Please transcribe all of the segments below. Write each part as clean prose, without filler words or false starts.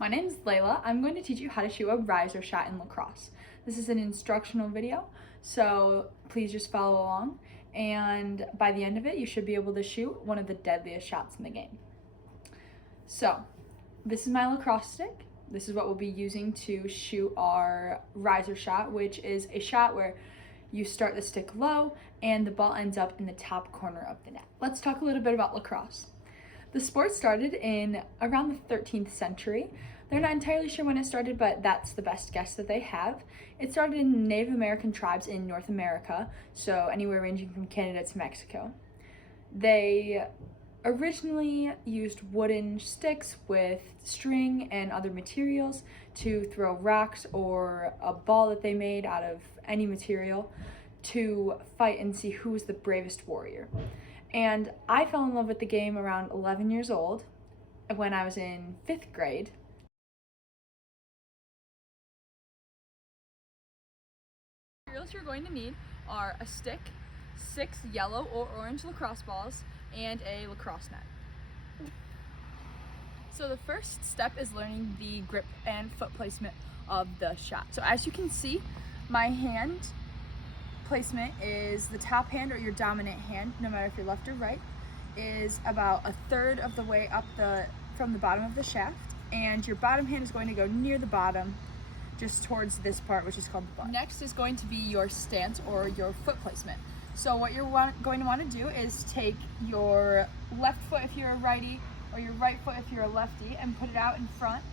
My name is Layla. I'm going to teach you how to shoot a riser shot in lacrosse. This is an instructional video, so please just follow along. And by the end of it, you should be able to shoot one of the deadliest shots in the game. So, this is my lacrosse stick. This is what we'll be using to shoot our riser shot, which is a shot where you start the stick low and the ball ends up in the top corner of the net. Let's talk a little bit about lacrosse. The sport started in around the 13th century. They're not entirely sure when it started, but that's the best guess that they have. It started in Native American tribes in North America, so anywhere ranging from Canada to Mexico. They originally used wooden sticks with string and other materials to throw rocks or a ball that they made out of any material to fight and see who was the bravest warrior. And I fell in love with the game around 11 years old when I was in 5th grade. The materials you're going to need are a stick, 6 yellow or orange lacrosse balls, and a lacrosse net. So the first step is learning the grip and foot placement of the shot. So as you can see, my hand placement is the top hand, or your dominant hand, no matter if you're left or right, is about 1/3 of the way up from the bottom of the shaft, and your bottom hand is going to go near the bottom, just towards this part, which is called the butt. Next is going to be your stance, or your foot placement. So what you're going to want to do is take your left foot if you're a righty, or your right foot if you're a lefty, and put it out in front.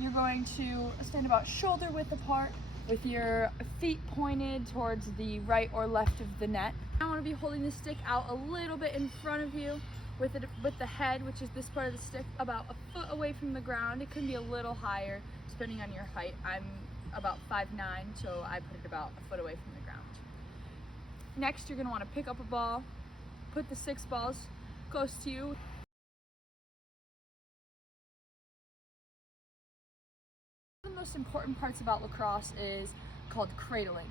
You're going to stand about shoulder width apart, with your feet pointed towards the right or left of the net. I want to be holding the stick out a little bit in front of you, with the head, which is this part of the stick, about 1 foot away from the ground. It can be a little higher depending on your height. I'm about 5'9", so I put it about 1 foot away from the ground. Next, you're going to want to pick up a ball, put the 6 balls close to you. One of the most important parts about lacrosse is called cradling.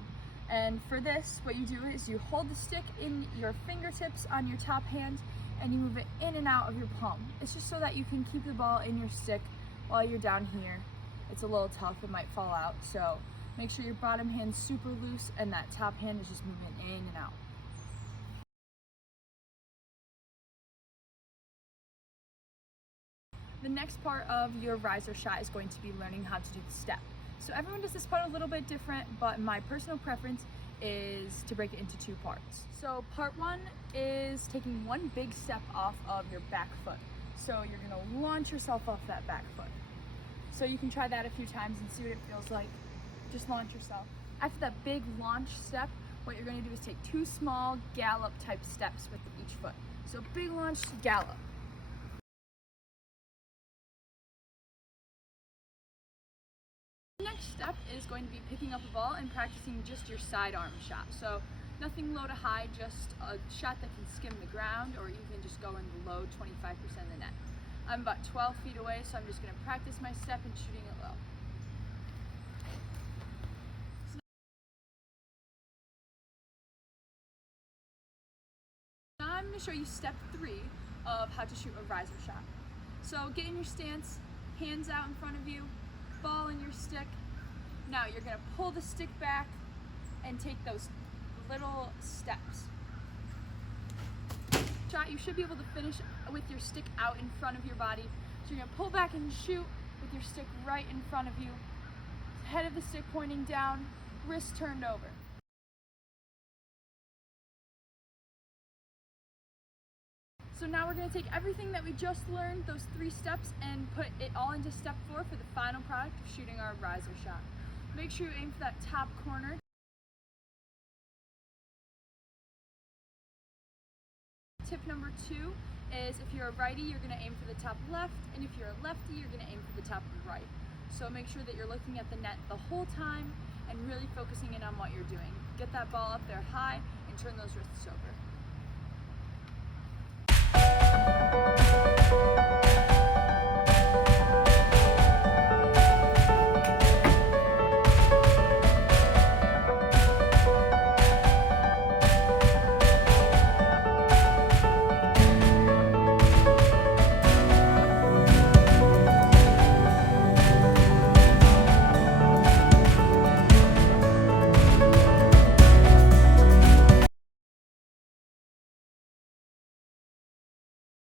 And for this, what you do is you hold the stick in your fingertips on your top hand and you move it in and out of your palm. It's just so that you can keep the ball in your stick while you're down here. It's a little tough, it might fall out, so make sure your bottom hand's super loose and that top hand is just moving in and out. The next part of your riser shot is going to be learning how to do the step. So everyone does this part a little bit different, but my personal preference is to break it into 2 parts. So part 1 is taking one big step off of your back foot. So you're going to launch yourself off that back foot. So you can try that a few times and see what it feels like. Just launch yourself. After that big launch step, what you're going to do is take 2 small gallop type steps with each foot. So big launch, gallop. The next step is going to be picking up a ball and practicing just your sidearm shot. So nothing low to high, just a shot that can skim the ground, or even just go in the low 25% of the net. I'm about 12 feet away, so I'm just going to practice my step and shooting it low. Now I'm going to show you step 3 of how to shoot a riser shot. So get in your stance, hands out in front of you, ball in your stick. Now you're going to pull the stick back and take those little steps. Shot, you should be able to finish with your stick out in front of your body. So you're going to pull back and shoot with your stick right in front of you. Head of the stick pointing down, wrist turned over. So now we're going to take everything that we just learned, those 3 steps, and put it all into step 4 for the final product of shooting our riser shot. Make sure you aim for that top corner. Tip number 2 is, if you're a righty, you're going to aim for the top left, and if you're a lefty, you're going to aim for the top right. So make sure that you're looking at the net the whole time and really focusing in on what you're doing. Get that ball up there high and turn those wrists over.